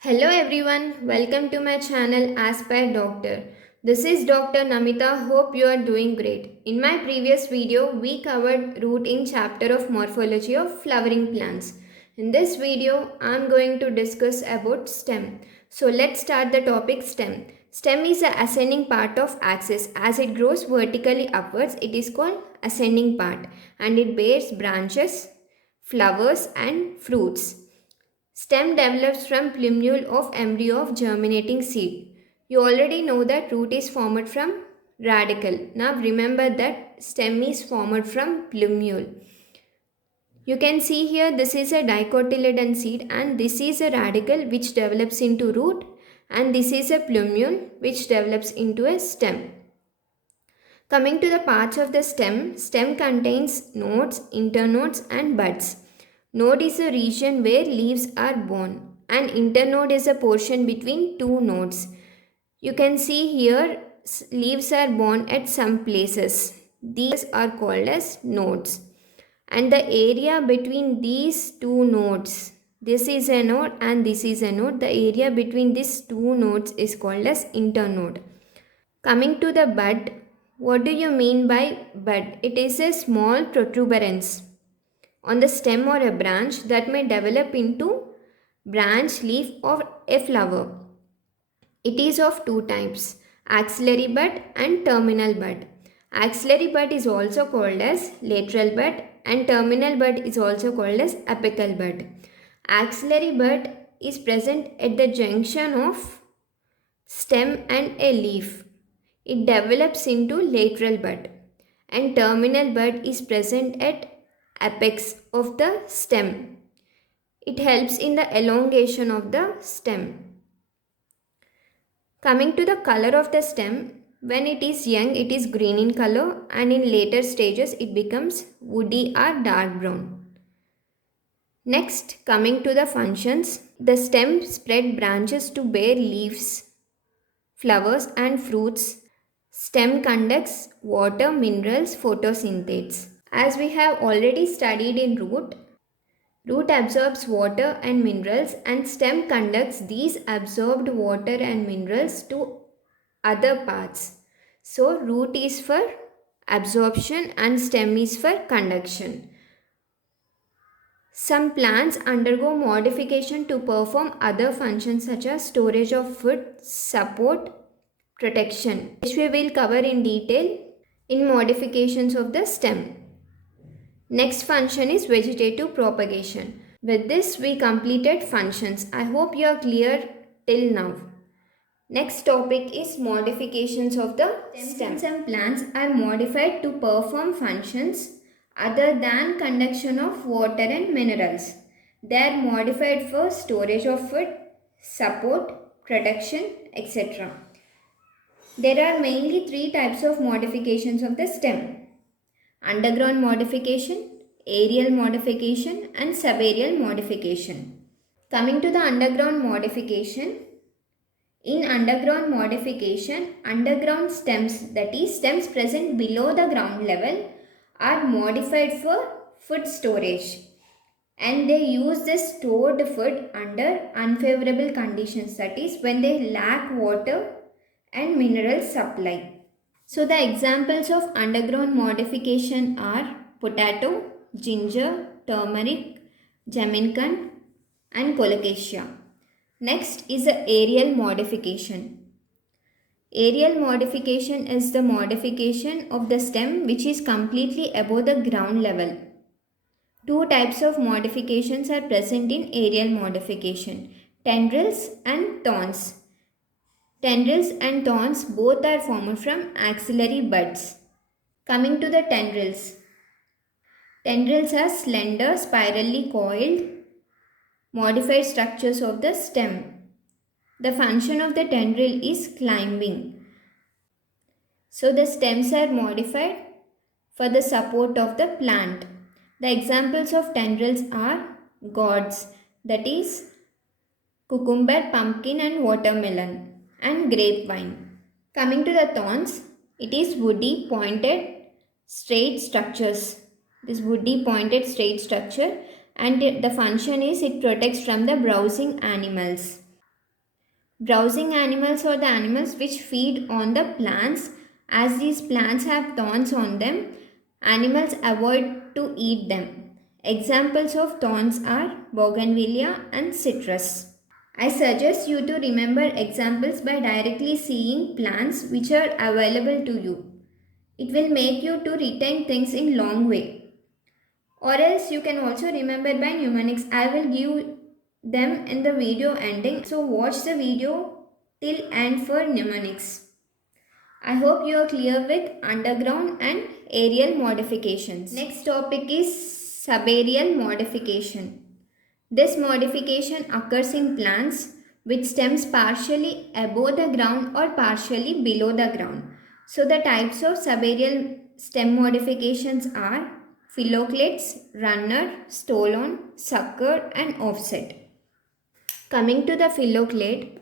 Hello everyone, welcome to my channel Aspire Doctor. This is Dr. Namita. Hope you are doing great. In my previous video, we covered root in chapter of morphology of flowering plants. In this video, I am going to discuss about stem. So let's start the topic stem. Stem is the ascending part of axis. As it grows vertically upwards, it is called ascending part and it bears branches, flowers and fruits. Stem develops from plumule of embryo of germinating seed. You already know that root is formed from radicle. Now remember that stem is formed from plumule. You can see here this is a dicotyledon seed and this is a radicle which develops into root and this is a plumule which develops into a stem. Coming to the parts of the stem contains nodes, internodes and buds. Node is a region where leaves are born and internode is a portion between two nodes. You can see here leaves are born at some places. These are called as nodes. And the area between these two nodes, this is a node and this is a node, the area between these two nodes is called as internode. Coming to the bud, what do you mean by bud? It is a small protuberance on the stem or a branch that may develop into branch, leaf or a flower. It is of two types, axillary bud and terminal bud. Axillary bud is also called as lateral bud and terminal bud is also called as apical bud. Axillary bud is present at the junction of stem and a leaf. It develops into lateral bud and terminal bud is present at apex of the stem. It helps in the elongation of the stem. Coming to the color of the stem, when it is young it is green in color and in later stages it becomes woody or dark brown. Next, coming to the functions, the stem spread branches to bear leaves, flowers and fruits. Stem conducts water, minerals, photosynthesis. As we have already studied in root, root absorbs water and minerals and stem conducts these absorbed water and minerals to other parts. So root is for absorption and stem is for conduction. Some plants undergo modification to perform other functions such as storage of food, support, protection, which we will cover in detail in modifications of the stem. Next function is vegetative propagation. With this we completed functions. I hope you are clear till now. Next topic is modifications of the stem. Some plants are modified to perform functions other than conduction of water and minerals. They are modified for storage of food, support, protection, etc. There are mainly three types of modifications of the stem: underground modification, aerial modification and subaerial modification. Coming to the underground modification, in underground modification, underground stems, that is stems present below the ground level, are modified for food storage and they use this stored food under unfavorable conditions, that is when they lack water and mineral supply. So the examples of underground modification are potato, ginger, turmeric, jamaican and colocasia. Next is the aerial modification. Aerial modification is the modification of the stem which is completely above the ground level. Two types of modifications are present in aerial modification: tendrils and thorns. Tendrils and thorns both are formed from axillary buds. Coming to the tendrils. Tendrils are slender, spirally coiled, modified structures of the stem. The function of the tendril is climbing. So the stems are modified for the support of the plant. The examples of tendrils are gourds, that is cucumber, pumpkin and watermelon, and grapevine. Coming to the thorns, it is woody, pointed, straight structures. This woody, pointed, straight structure, and the function is it protects from the browsing animals. Browsing animals are the animals which feed on the plants. As these plants have thorns on them, animals avoid to eat them. Examples of thorns are bougainvillea and citrus. I suggest you to remember examples by directly seeing plants which are available to you. It will make you to retain things in long way. Or else you can also remember by mnemonics. I will give them in the video ending. So watch the video till end for mnemonics. I hope you are clear with underground and aerial modifications. Next topic is subaerial modification. This modification occurs in plants with stems partially above the ground or partially below the ground. So the types of subaerial stem modifications are phylloclades, runner, stolon, sucker and offset. Coming to the phylloclade,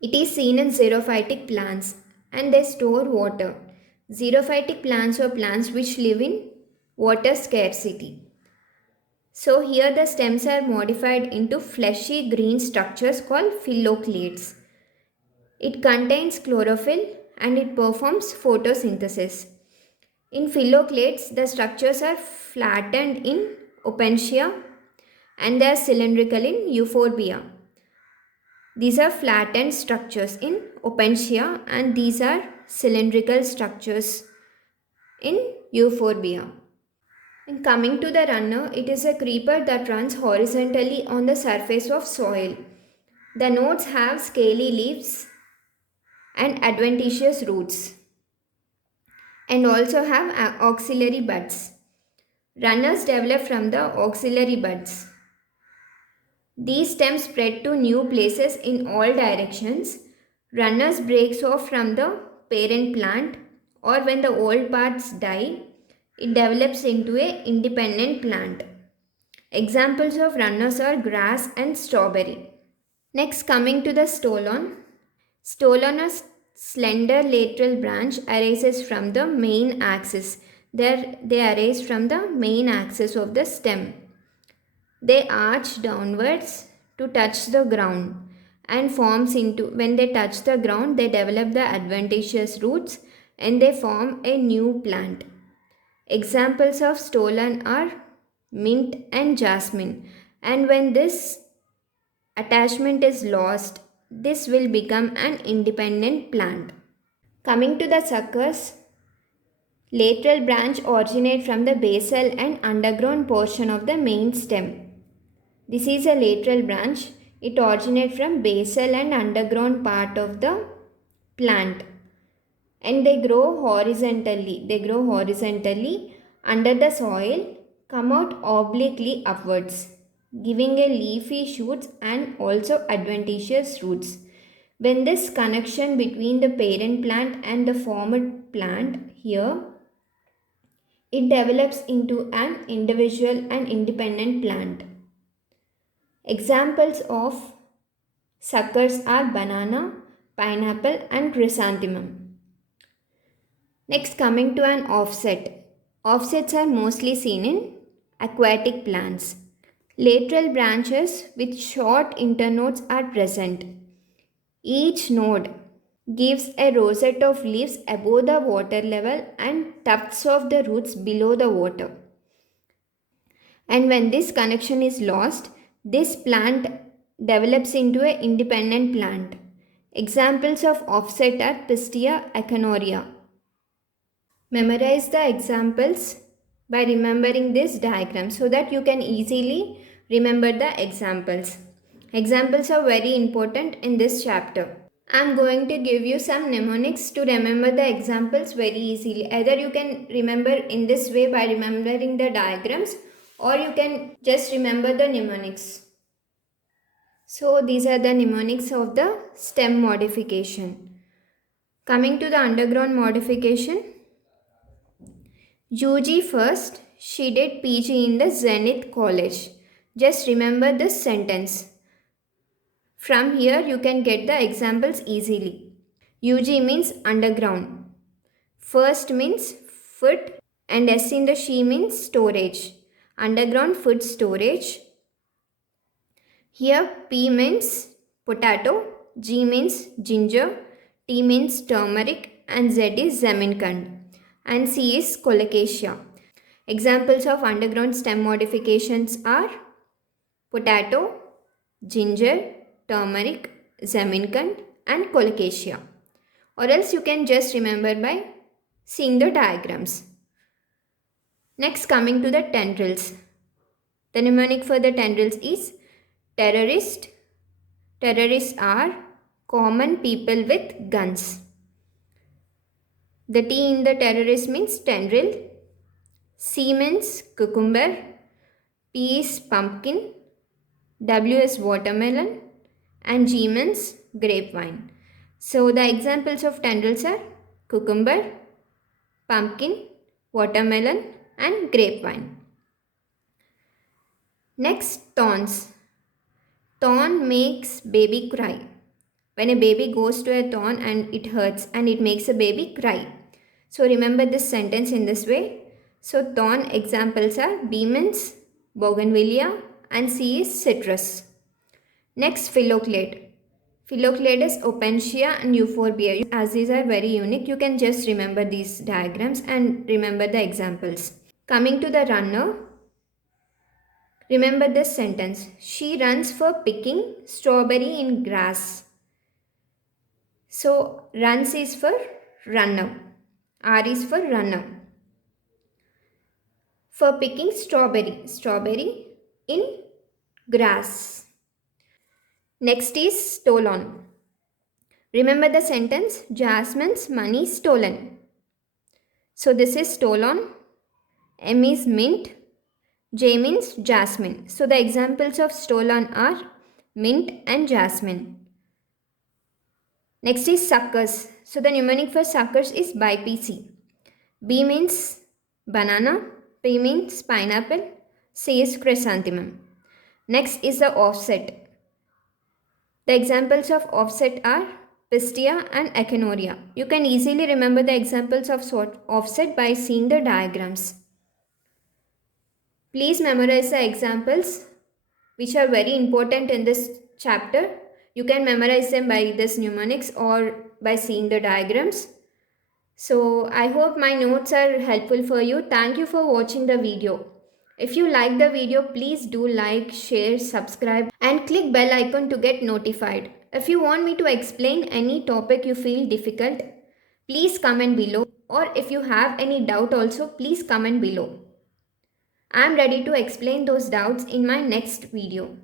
it is seen in xerophytic plants and they store water. Xerophytic plants are plants which live in water scarcity. So here the stems are modified into fleshy green structures called phylloclades. It contains chlorophyll and it performs photosynthesis. In phylloclades, the structures are flattened in opentia and they are cylindrical in euphorbia. These are flattened structures in opentia and these are cylindrical structures in euphorbia. And coming to the runner, it is a creeper that runs horizontally on the surface of soil. The nodes have scaly leaves and adventitious roots and also have auxiliary buds. Runners develop from the auxiliary buds. These stems spread to new places in all directions. Runners breaks off from the parent plant or when the old parts die, it develops into an independent plant. Examples of runners are grass and strawberry. Next, coming to the stolon. Stolon, a slender lateral branch, arises from the main axis. They arise from the main axis of the stem. They arch downwards to touch the ground and forms into, when they touch the ground, they develop the adventitious roots and they form a new plant. Examples of stolon are mint and jasmine, and when this attachment is lost, this will become an independent plant. Coming to the suckers, lateral branch originate from the basal and underground portion of the main stem. This is a lateral branch. It originates from basal and underground part of the plant and they grow horizontally. They grow horizontally under the soil, come out obliquely upwards, giving a leafy shoots and also adventitious roots. When this connection between the parent plant and the formed plant here, it develops into an individual and independent plant. Examples of suckers are banana, pineapple and chrysanthemum. Next, coming to an offset. Offsets are mostly seen in aquatic plants. Lateral branches with short internodes are present. Each node gives a rosette of leaves above the water level and tufts of the roots below the water. And when this connection is lost, this plant develops into an independent plant. Examples of offset are Pistia echinoria. Memorize the examples by remembering this diagram so that you can easily remember the examples. Examples are very important in this chapter. I am going to give you some mnemonics to remember the examples very easily. Either you can remember in this way by remembering the diagrams or you can just remember the mnemonics. So these are the mnemonics of the stem modification. Coming to the underground modification. UG first, she did PG in the Zenith College. Just remember this sentence. From here you can get the examples easily. UG means underground. First means food and S in the she means storage. Underground food storage. Here P means potato G means ginger, T means turmeric, and Z is Zemminkand, and C is colocasia. Examples of underground stem modifications are potato, ginger, turmeric, Zemminkand, and colocasia. Or else you can just remember by seeing the diagrams. Next, coming to the tendrils. The mnemonic for the tendrils is terrorist. Terrorists are common people with guns. The T in the terrorist means tendril. C means cucumber. P is pumpkin. W is watermelon. And G means grapevine. So the examples of tendrils are cucumber, pumpkin, watermelon, and grapevine. Next, thorns. Thorn makes baby cry. When a baby goes to a thorn and it hurts and it makes a baby cry. So remember this sentence in this way. So thorn examples are B means bougainvillea and C is citrus. Next, phylloclade. Phylloclade is opentia and euphorbia. As these are very unique, you can just remember these diagrams and remember the examples. Coming to the runner, remember this sentence. She runs for picking strawberry in grass. So runs is for runner. R is for runner. For picking strawberry. Strawberry in grass. Next is stolen. Remember the sentence, Jasmine's money stolen. So this is stolen. M is mint. J means jasmine. So the examples of stolen are mint and jasmine. Next is suckers. So the mnemonic for suckers is BPC. B means banana. P means pineapple. C is chrysanthemum. Next is the offset. The examples of offset are pistia and echinoria. You can easily remember the examples of offset by seeing the diagrams. Please memorize the examples which are very important in this chapter. You can memorize them by this mnemonics or by seeing the diagrams. So I hope my notes are helpful for you. Thank you for watching the video. If you like the video, please do like, share, subscribe and click bell icon to get notified. If you want me to explain any topic you feel difficult, please comment below, or if you have any doubt also, please comment below. I am ready to explain those doubts in my next video.